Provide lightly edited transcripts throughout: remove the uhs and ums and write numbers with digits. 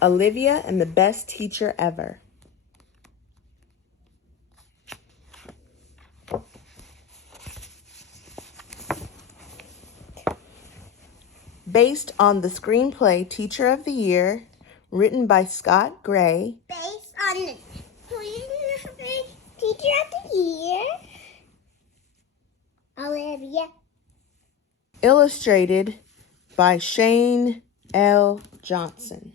Olivia and the best teacher ever. Based on the screenplay Teacher of the Year, written by Scott Gray. Based on the screenplay Teacher of the Year, Olivia. Illustrated by Shane L. Johnson.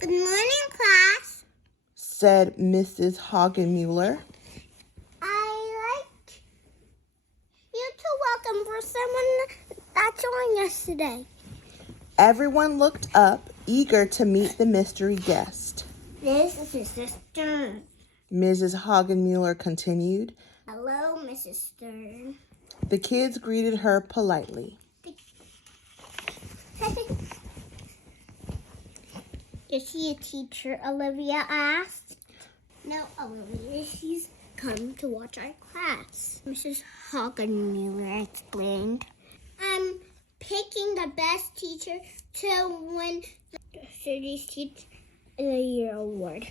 Good morning, class, said Mrs. Hawkinsville. I like you to welcome for someone that joined us today. Everyone looked up, eager to meet the mystery guest. This is Mrs. Stern. Mrs. Hawkinsville continued. Hello, Mrs. Stern. The kids greeted her politely. Is she a teacher? Olivia asked. No, Olivia, she's come to watch our class. Mrs. Hawkinsville explained. I'm picking the best teacher to win the City's Teacher of the Year award.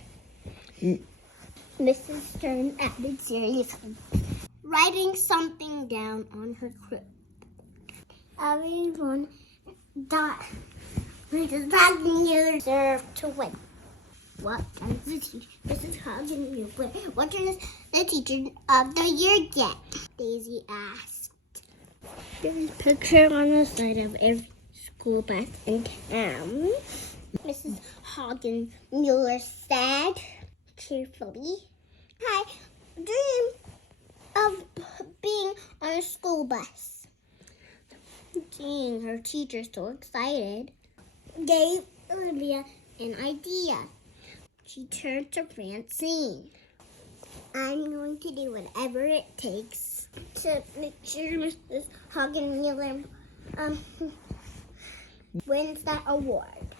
Mrs. Stern added seriously, writing something down on her clipboard. Everyone that Mrs. Hawkinsville deserved to win. What does the teacher, Mrs. Hawkinsville, what does the Teacher of the Year get? Daisy asked. There's a picture on the side of every school bus in town. Mrs. Hawkinsville said cheerfully. I dream of being on a school bus. Seeing her teacher so excited gave Olivia an idea. She turned to Francine. I'm going to do whatever it takes to make sure Mrs. Hawkinsville wins that award.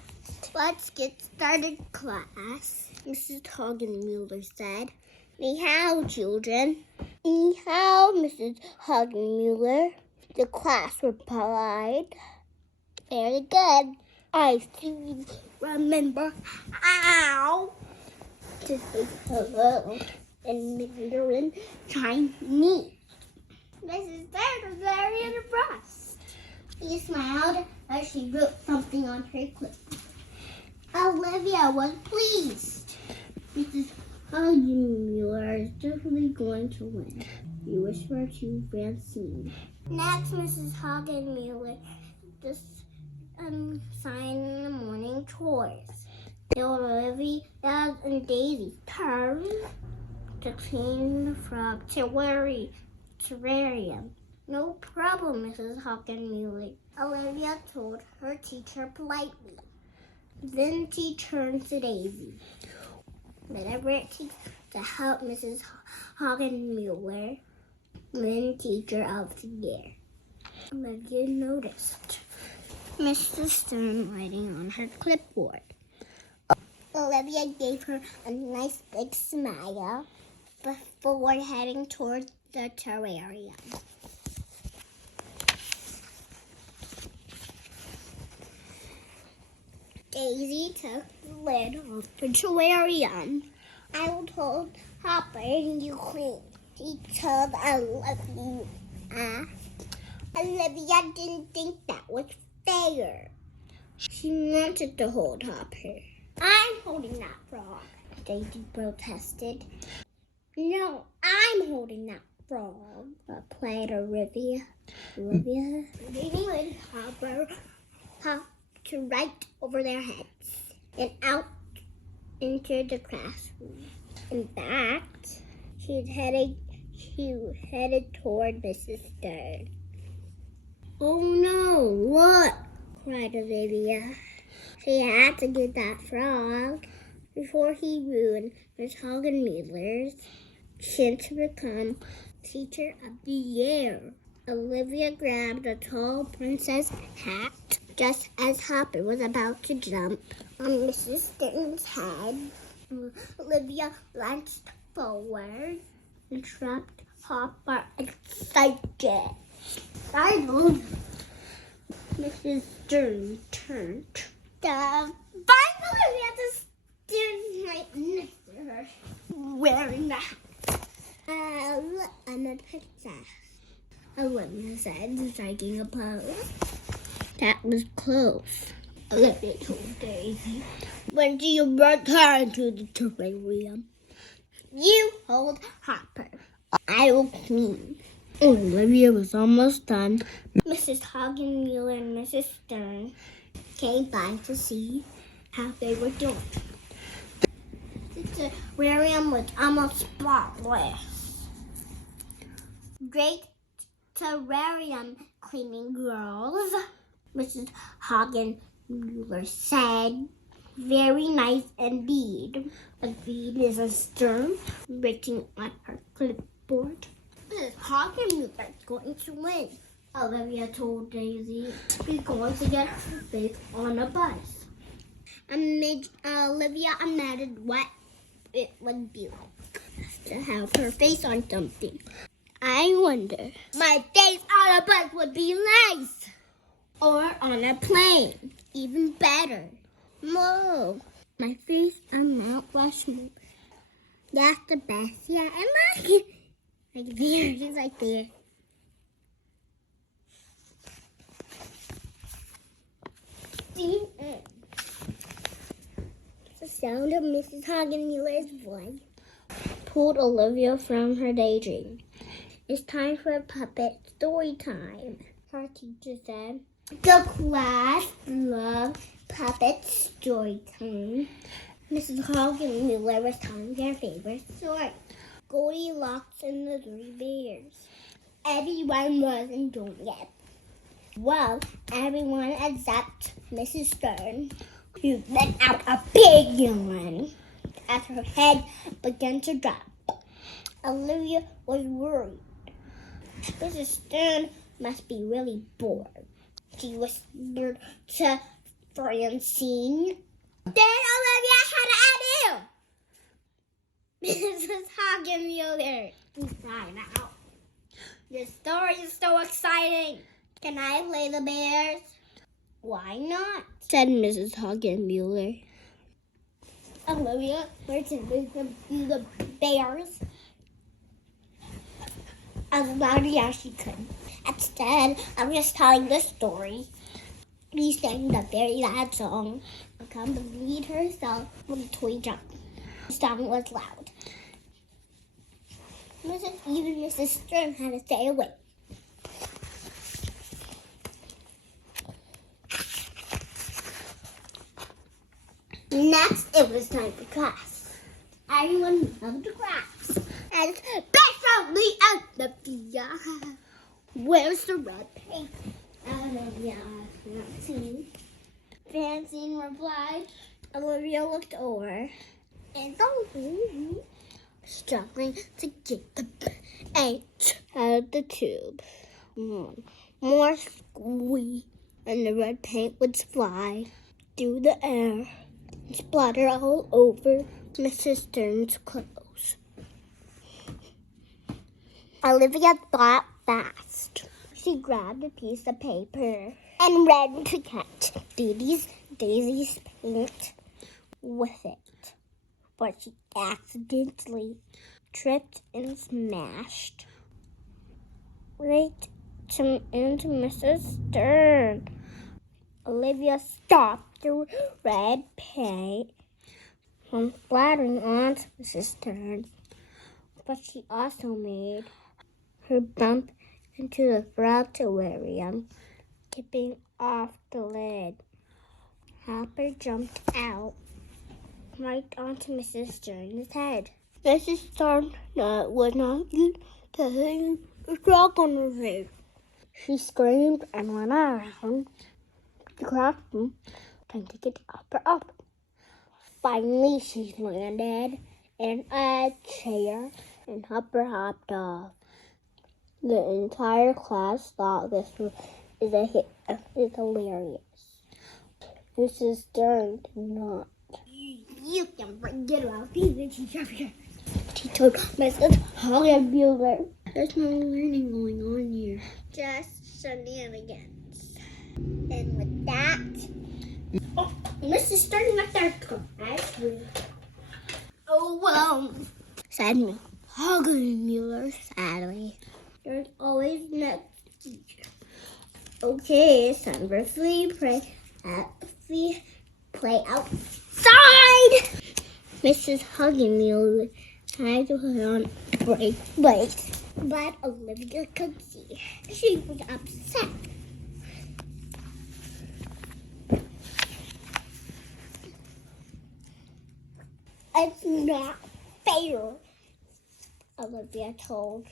Let's get started, class, Mrs. Hawkinsville said. Ni hao, children. Ni hao, Mrs. Hawkinsville. The class replied. Very good. I still remember how to say hello in Mandarin Chinese. Mrs. Stern was very impressed. She smiled as she wrote something on her clipboard. Olivia was pleased. Mrs. Hawkinsville is definitely going to win, she whispered to Francine. Next, Mrs. Hawkinsville just signed the morning chores. Olivia and Daisy turned to clean the frog terrarium. No problem, Mrs. Hawkinsville, Olivia told her teacher politely. Then she turned to Daisy. Whatever it takes to help Mrs. Hawkinsville win Teacher of the Year. Olivia noticed Mrs. Stern writing on her clipboard. Olivia gave her a nice big smile before heading toward the terrarium. Daisy took the lid off the terrarium. I will hold Hopper and you clean, she told Olivia. Olivia didn't think that was fair. She wanted to hold Hopper. I'm holding that frog, Daisy protested. No, I'm holding that frog, replied Olivia. Olivia let Hopper hop to right over their heads and out into the classroom. In fact, she headed toward Mrs. Stern. Oh no, what? Cried Olivia. She had to get that frog before he ruined Miss Hawkinsville's chance to become Teacher of the Year. Olivia grabbed a tall princess hat just as Hopper was about to jump on Mrs. Stern's head. Olivia launched forward and trapped Hopper excited. Mrs. Stern turned. Finally, we have to Olivia said, striking a pose. That was close. Olivia told Daisy. When do you return to the terrarium? You hold Hopper. I will clean. Olivia was almost done. Mrs. Hawkinsville and Mrs. Stern came by to see how they were doing. The terrarium was almost spotless. Great terrarium cleaning girls, Mrs. Hawkinsville said. Very nice indeed. Agreed Mrs. Stern, writing on her clipboard. Mrs. Hawkinsville is going to win. Olivia told Daisy she's going to get her face on a bus. Olivia imagined what it would be like to have her face on something. I wonder, my face on a bus would be nice. Or on a plane, even better. Whoa, my face on Mount Rushmore. That's the best. Yeah, I like it. Like there, just like there. The end. The sound of Mrs. Hawkinsville's voice pulled Olivia from her daydream. It's time for a puppet story time, her teacher said. The class loved puppet story time. Mrs. Hawkinsville was telling their favorite story. Goldilocks and the Three Bears. Everyone was enjoying it. Well, everyone except Mrs. Stern, who let out a big yawn as her head began to drop. Olivia was worried. Mrs. Stern must be really bored. She whispered to Francine. Then Olivia had an idea. Mrs. Hawkinsville cried out. This story is so exciting. Can I play the bears? Why not? Said Mrs. Hawkinsville. Olivia pretended to be the bears as loudly as she could. Instead, I'm just telling the story. She sang the very loud song, accompanied herself with a toy drum. The song was loud. Even Mrs. Stern had to stay awake. Next, it was time for class. Everyone loved class. And especially Olivia. Where's the red paint? Olivia asked Francine replied. Olivia looked over and struggling to get the paint out of the tube. More squeak, and the red paint would fly through the air and splatter all over Mrs. Stern's clothes. Olivia thought fast. She grabbed a piece of paper and ran to catch Daisy's paint with it. But she accidentally tripped and smashed right into Mrs. Stern. Olivia stopped the red paint from splattering onto Mrs. Stern, but she also made her bump into the frog terrarium, tipping off the lid. Hopper jumped out right onto Mrs. Stern's head. Mrs. Stern was not used to hitting the frog on her face. She screamed and ran around the classroom trying to get Hopper up. Finally, she landed in a chair and Hopper hopped off. The entire class thought this is hilarious. Mrs. Stern did not. You can bring it up, she told Mrs. Hawkinsville. There's no learning going on here. Just shenanigans. And with that, Mrs. Stern left our class. Oh, well, said Miss Hawkinsville sadly. There's always next teacher. Okay, it's time for free play outside. Mrs. Hawkinsville tried to put on brakes, but Olivia could see. She was upset. It's not fair, Olivia told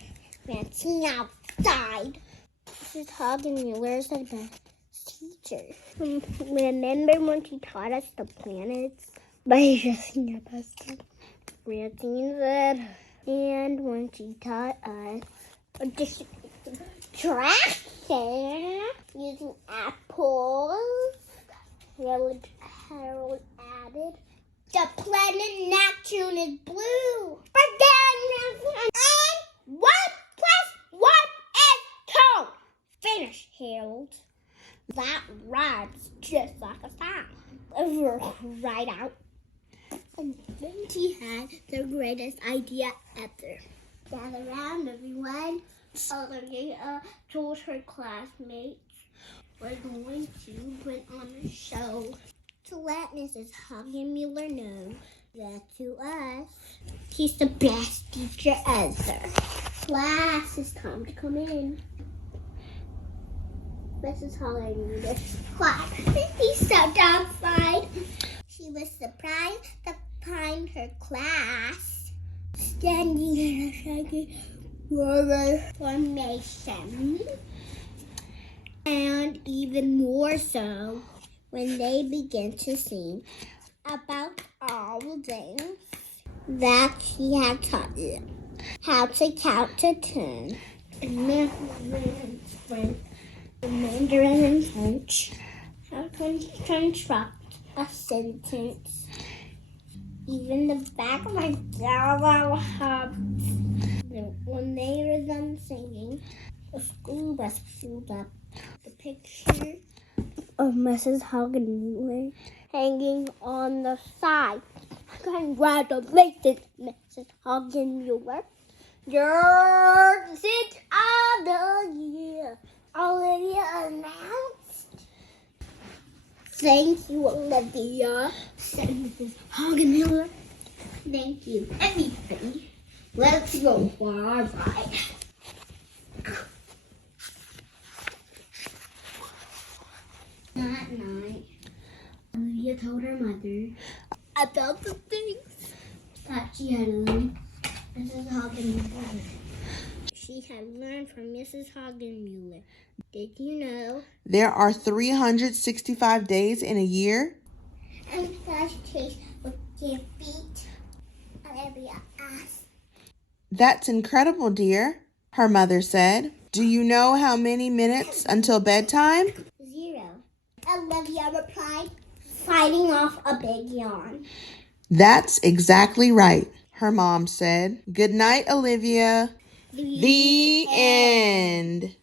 Francine outside. Mrs. Hawkinsville is the best teacher. Remember when she taught us the planets by dressing up as Francine said? And when she taught us trash using apples, Harold added, the planet Neptune is blue. And 1 + 1 is 2. Finish, Harold. That rhymes just like a song. Right out. And then she had the greatest idea ever. Gather around, everyone. Olivia told her classmates we're going to put on a show to let Mrs. Hawkinsville know that to us, she's the best teacher ever. Class, it's time to come in. Mrs. Hawkinsville clapped. He stepped outside. She was surprised to find her class standing in a shaggy formation. And even more so when they began to sing about all the things that she had taught them. How to count to 10. Mandarin and French. How to construct a sentence. Even the back of my dog. When they were done singing, the school bus pulled up. The picture of Mrs. Hawkinsville hanging on the side. Congratulations, Mrs. Hawkinsville. You're the teacher of the year, Olivia announced. Thank you, Olivia, said Mrs. Hawkinsville. Thank you, everybody. Let's go for our ride. That night, Olivia told her mother about the things that she had learned from Mrs. Hawkinsville. She had learned from Mrs. Hawkinsville. Did you know? There are 365 days in a year. And such taste with your feet. Olivia asked. That's incredible, dear, her mother said. Do you know how many minutes until bedtime? 0. Olivia replied, fighting off a big yawn. That's exactly right, her mom said. Good night, Olivia. The end.